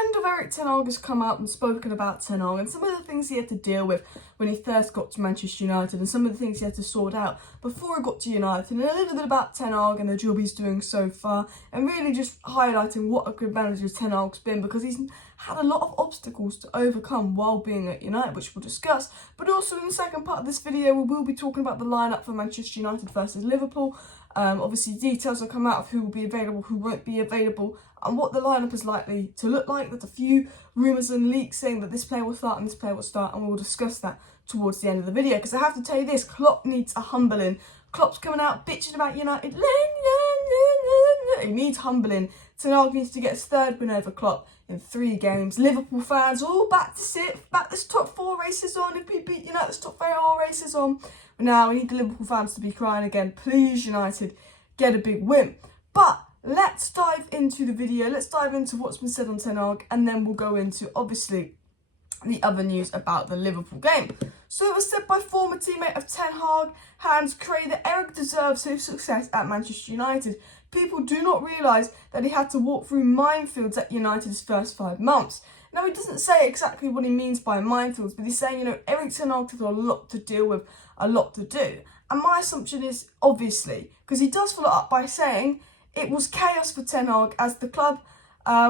friend of Erik Ten Hag has come out and spoken about Ten Hag and some of the things he had to deal with when he first got to Manchester United and some of the things he had to sort out before he got to United, and a little bit about Ten Hag and the job he's doing so far, and really just highlighting what a good manager Ten Hag's been, because he's had a lot of obstacles to overcome while being at United, which we'll discuss. But also in the second part of this video, we will be talking about the lineup for Manchester United versus Liverpool. Obviously details will come out of who will be available, who won't be available, and what the lineup is likely to look like. There's a few rumours and leaks saying that this player will start and this player will start, and we'll discuss that towards the end of the video. Because I have to tell you this, Klopp needs a humbling. Klopp's coming out bitching about United. He needs humbling. Ten Hag needs to get his third win over Klopp in 3 games. Liverpool fans all back to sit, back this top 4 races on. If we beat United, this top 4 races on. Now we need the Liverpool fans to be crying again. Please, United, get a big win. But let's dive into the video. Let's dive into what's been said on Ten Hag, and then we'll go into, obviously, the other news about the Liverpool game. So it was said by former teammate of Ten Hag, Hans Cray, that Erik deserves his success at Manchester United. People do not realise that he had to walk through minefields at United's first 5 months. Now, he doesn't say exactly what he means by minefields, but he's saying, Erik Ten Hag has a lot to deal with, a lot to do. And my assumption is, obviously, because he does follow up by saying it was chaos for Ten Hag as the club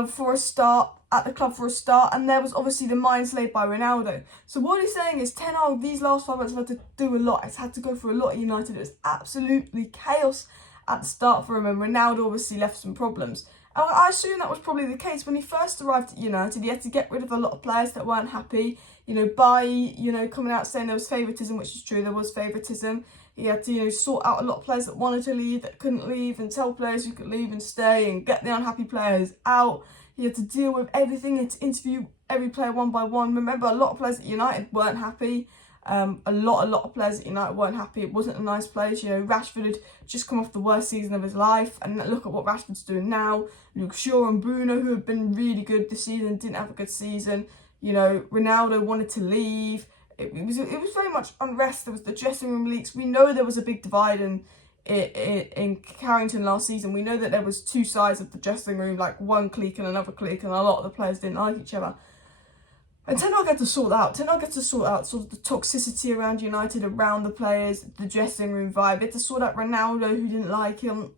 for a start, and there was obviously the mines laid by Ronaldo. So what he's saying is Ten Hag, these last 5 months, have had to do a lot. He's had to go through a lot at United. It was absolutely chaos at the start for him, and Ronaldo obviously left some problems. And I assume that was probably the case when he first arrived at United. He had to get rid of a lot of players that weren't happy. Coming out saying there was favouritism, which is true, there was favouritism. He had to, sort out a lot of players that wanted to leave, that couldn't leave, and tell players who could leave and stay, and get the unhappy players out. He had to deal with everything. He had to interview every player one by one. Remember, a lot of players at United weren't happy. A lot of players at United weren't happy. It wasn't a nice place. Rashford had just come off the worst season of his life, and look at what Rashford's doing now. Luke Shaw and Bruno, who have been really good this season, didn't have a good season. Ronaldo wanted to leave. It was very much unrest. There was the dressing room leaks. We know there was a big divide in Carrington last season. We know that there was 2 sides of the dressing room, like one clique and another clique, and a lot of the players didn't like each other. And Ten Hag had to sort that out. Ten Hag had to sort out sort of the toxicity around United, around the players, the dressing room vibe. He had to sort out Ronaldo, who didn't like him.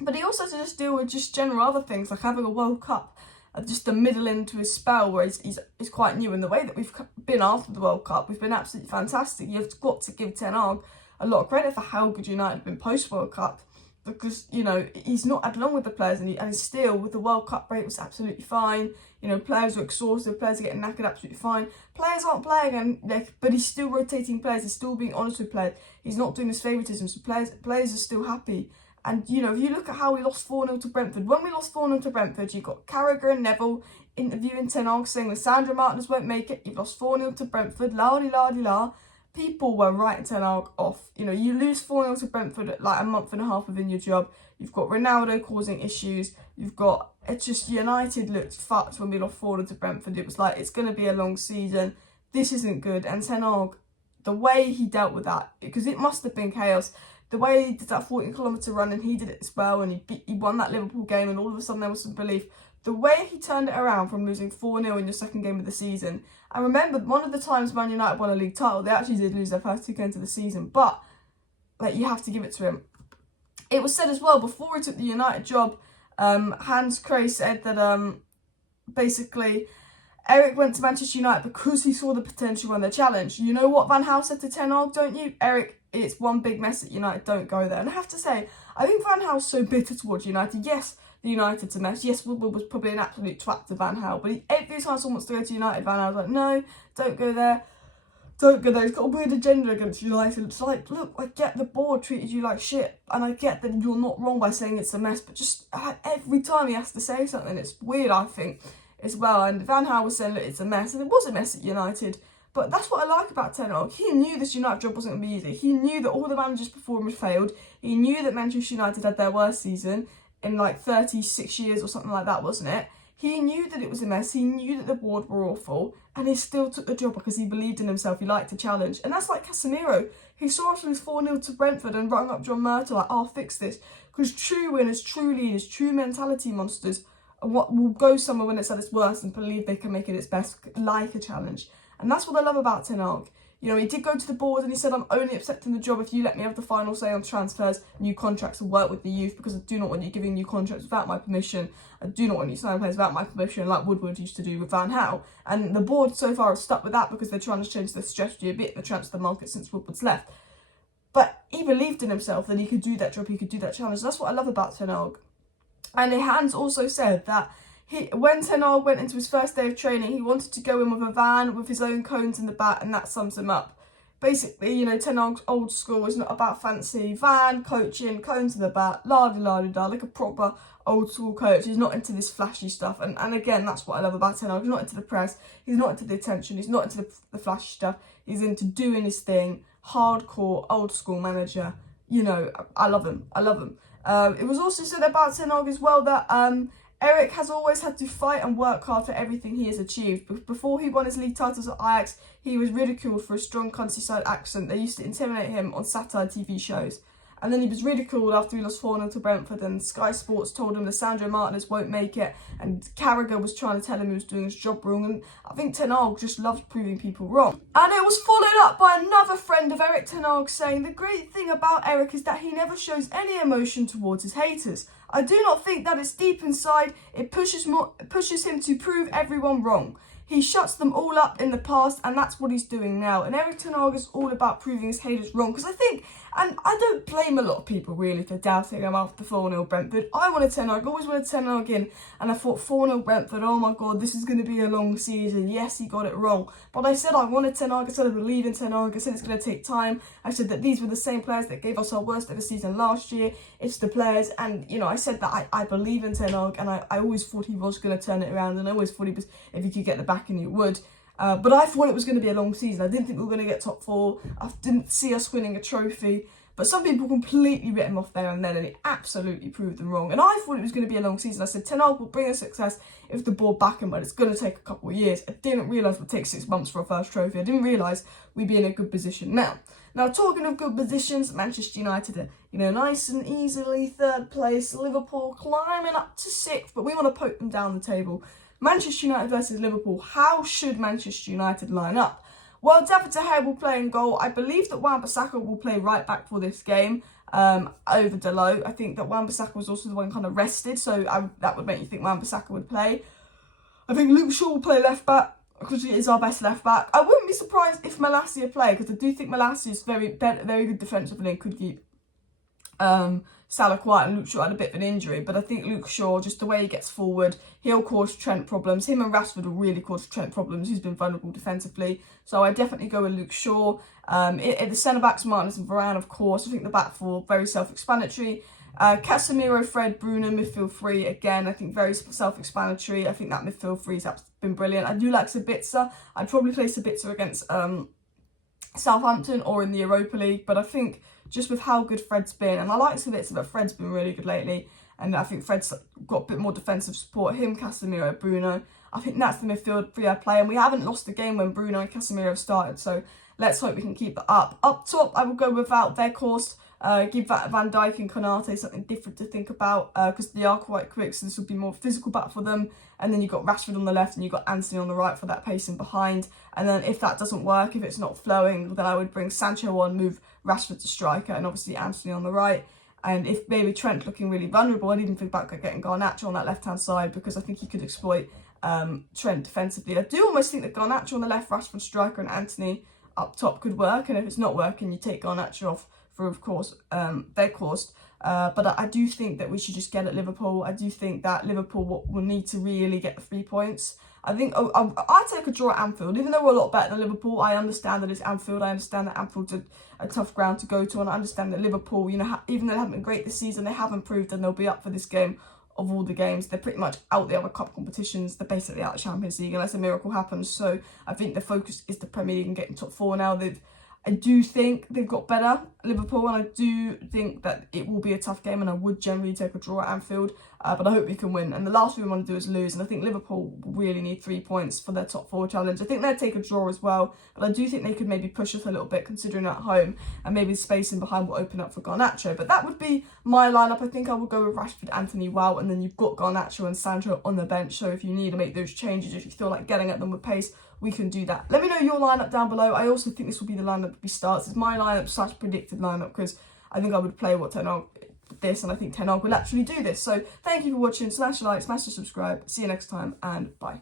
But he also had to just deal with just general other things, like having a World Cup, just the middle into his spell, where he's quite new. In the way that we've been after the World Cup, we've been absolutely fantastic. You've got to give Ten Hag a lot of credit for how good United have been post-World Cup, because, he's not had long with the players, and he's still, with the World Cup rate, was absolutely fine. Players were exhausted, players are getting knackered absolutely fine. Players aren't playing, but he's still rotating players, he's still being honest with players. He's not doing this favouritism, so players are still happy. And, if you look at how we lost 4-0 to Brentford, when we lost 4-0 to Brentford, you've got Carragher and Neville interviewing Ten Hag saying the Sandra Martinez won't make it. You've lost 4-0 to Brentford, la-di-la-di-la. People were writing Ten Hag off. You lose 4-0 to Brentford at like a month and a half within your job. You've got Ronaldo causing issues. It's just United looked fucked when we lost 4-0 to Brentford. It was like, it's going to be a long season. This isn't good. And Ten Hag, the way he dealt with that, because it must have been chaos. The way he did that 40-kilometre run, and he did it as well, and he won that Liverpool game, and all of a sudden there was some belief. The way he turned it around from losing 4-0 in your second game of the season. And remember, one of the times Man United won a league title, they actually did lose their first 2 games of the season. But, you have to give it to him. It was said as well, before he took the United job, Hans Cray said that, basically, Erik went to Manchester United because he saw the potential and the challenge. You know what Van Gaal said to Ten Hag, don't you? Erik, it's one big mess at United, don't go there. And I have to say, I think Van Gaal's so bitter towards United. Yes, the United's a mess. Yes, Woodward was probably an absolute twat to Van Gaal, but every time someone wants to go to United, Van Gaal's like, no, don't go there. Don't go there. He's got a weird agenda against United. It's like, look, I get the board treated you like shit, and I get that you're not wrong by saying it's a mess, but just every time he has to say something, it's weird, I think, as well. And Van Gaal was saying, look, it's a mess, and it was a mess at United. But that's what I like about Ten Hag. He knew this United job wasn't going to be easy. He knew that all the managers before him had failed. He knew that Manchester United had their worst season in like 36 years or something like that, wasn't it? He knew that it was a mess. He knew that the board were awful, and he still took the job because he believed in himself. He liked a challenge. And that's like Casemiro. He saw us lose 4-0 to Brentford and rung up John Murtough like, I'll fix this. Because true winners, true leaders, true mentality monsters what will go somewhere when it's at its worst and believe they can make it its best, like a challenge. And that's what I love about Ten Hag. You know, he did go to the board and he said, I'm only accepting the job if you let me have the final say on transfers, new contracts, and work with the youth, because I do not want you giving new contracts without my permission. I do not want you signing players without my permission, like Woodward used to do with Van Gaal. And the board so far has stuck with that because they're trying to change their strategy a bit in the transfer market since Woodward's left. But he believed in himself that he could do that job, he could do that challenge. That's what I love about Ten Hag. And Hans also said that when Ten Hag went into his first day of training, he wanted to go in with a van with his own cones in the back, and that sums him up. Basically, you know, Ten Hag's old school is not about fancy van, coaching, cones in the back, la-di-la-di-da, like a proper old school coach. He's not into this flashy stuff. And again, that's what I love about Ten Hag. He's not into the press, he's not into the attention, he's not into the flashy stuff. He's into doing his thing, hardcore, old school manager. You know, I love him. I love him. It was also said about Ten Hag as well that Erik has always had to fight and work hard for everything he has achieved. Before he won his league titles at Ajax, he was ridiculed for a strong countryside accent. They used to intimidate him on satire TV shows. And then he was ridiculed after he lost 4-0 to Brentford, and Sky Sports told him that Sandro Martinez won't make it, and Carragher was trying to tell him he was doing his job wrong. And I think Ten Hag just loves proving people wrong. And it was followed up by another friend of Erik Ten Hag saying, the great thing about Erik is that he never shows any emotion towards his haters. I do not think that it's deep inside. It pushes him to prove everyone wrong. He shuts them all up in the past, and that's what he's doing now. And Erik Ten Hag is all about proving his haters wrong. Because I think, and I don't blame a lot of people really for doubting him after 4-0 Brentford. I wanted Ten Hag, always wanted Ten Hag in. And I thought 4-0 Brentford, oh my God, this is going to be a long season. Yes, he got it wrong. But I said I wanted Ten Hag. I said I believe in Ten Hag. I said it's going to take time. I said that these were the same players that gave us our worst ever season last year. It's the players. And, you know, I said that I believe in Ten Hag. And I always thought he was going to turn it around. And I always thought if he could get the backing, he would. But I thought it was going to be a long season. I didn't think we were going to get top 4. I didn't see us winning a trophy. But some people completely writ him off there and then, and he absolutely proved them wrong. And I thought it was going to be a long season. I said, Ten Hag will bring us success if the board back him, but it's going to take a couple of years. I didn't realise it would take 6 months for a first trophy. I didn't realise we'd be in a good position now. Now, talking of good positions, Manchester United are, you know, nice and easily 3rd place. Liverpool climbing up to 6th, but we want to poke them down the table. Manchester United versus Liverpool. How should Manchester United line up? Well, David De Gea will play in goal. I believe that Wan-Bissaka will play right back for this game over Dalot. I think that Wan-Bissaka was also the one kind of rested, so that would make you think Wan-Bissaka would play. I think Luke Shaw will play left back because he is our best left back. I wouldn't be surprised if Malacia played, because I do think Malacia is very good defensively and could keep Salah quiet, and Luke Shaw had a bit of an injury, but I think Luke Shaw, just the way he gets forward, he'll cause Trent problems. Him and Rashford will really cause Trent problems. He's been vulnerable defensively, so I definitely go with Luke Shaw. The centre-backs, Martinez and Varane, of course. I think the back four, very self-explanatory. Casemiro, Fred, Bruno, midfield 3, again, I think very self-explanatory. I think that midfield 3's been brilliant. I do like Sabitzer. I'd probably play Sabitzer against Southampton or in the Europa League, but I think just with how good Fred's been, and I like Sabitzer, but Fred's been really good lately, and I think Fred's got a bit more defensive support. Him, Casemiro, Bruno, I think that's the midfield 3 I play, and we haven't lost the game when Bruno and Casemiro have started, so let's hope we can keep it up. Up top, I will go without Weghorst. Give Van Dijk and Konate something different to think about, because they are quite quick, so this will be more physical back for them. And then you've got Rashford on the left and you've got Anthony on the right for that pacing behind. And then if that doesn't work, if it's not flowing, then I would bring Sancho on, move Rashford to striker, and obviously Anthony on the right. And if maybe Trent looking really vulnerable, I'd even think about getting Garnacho on that left-hand side, because I think he could exploit Trent defensively. I do almost think that Garnacho on the left, Rashford striker, and Anthony up top could work. And if it's not working, you take Garnacho off for, of course, Weghorst. But I do think that we should just get at Liverpool. I do think that Liverpool will need to really get the 3 points. I think I take a draw at Anfield. Even though we're a lot better than Liverpool, I understand that it's Anfield. I understand that Anfield's a tough ground to go to. And I understand that Liverpool, you know, even though they haven't been great this season, they have improved and they'll be up for this game of all the games. They're pretty much out the other cup competitions. They're basically out of the Champions League unless a miracle happens. So I think the focus is the Premier League and getting top 4 now. I do think they've got better, Liverpool, and I do think that it will be a tough game, and I would generally take a draw at Anfield. but I hope we can win. And the last thing we want to do is lose, and I think Liverpool really need 3 points for their top 4 challenge. I think they'd take a draw as well, but I do think they could maybe push us a little bit considering at home, and maybe the space in behind will open up for Garnacho. But that would be my lineup. I think I would go with Rashford, Anthony, Wow, and then you've got Garnacho and Sancho on the bench, so if you need to make those changes, if you feel like getting at them with pace, we can do that. Let me know your lineup down below. I also think this will be the lineup that starts. It's my lineup / predicted lineup, because I think I would play what Ten Hag this, and I think Ten Hag will actually do this. So thank you for watching. Smash a like, smash a subscribe. See you next time, and bye.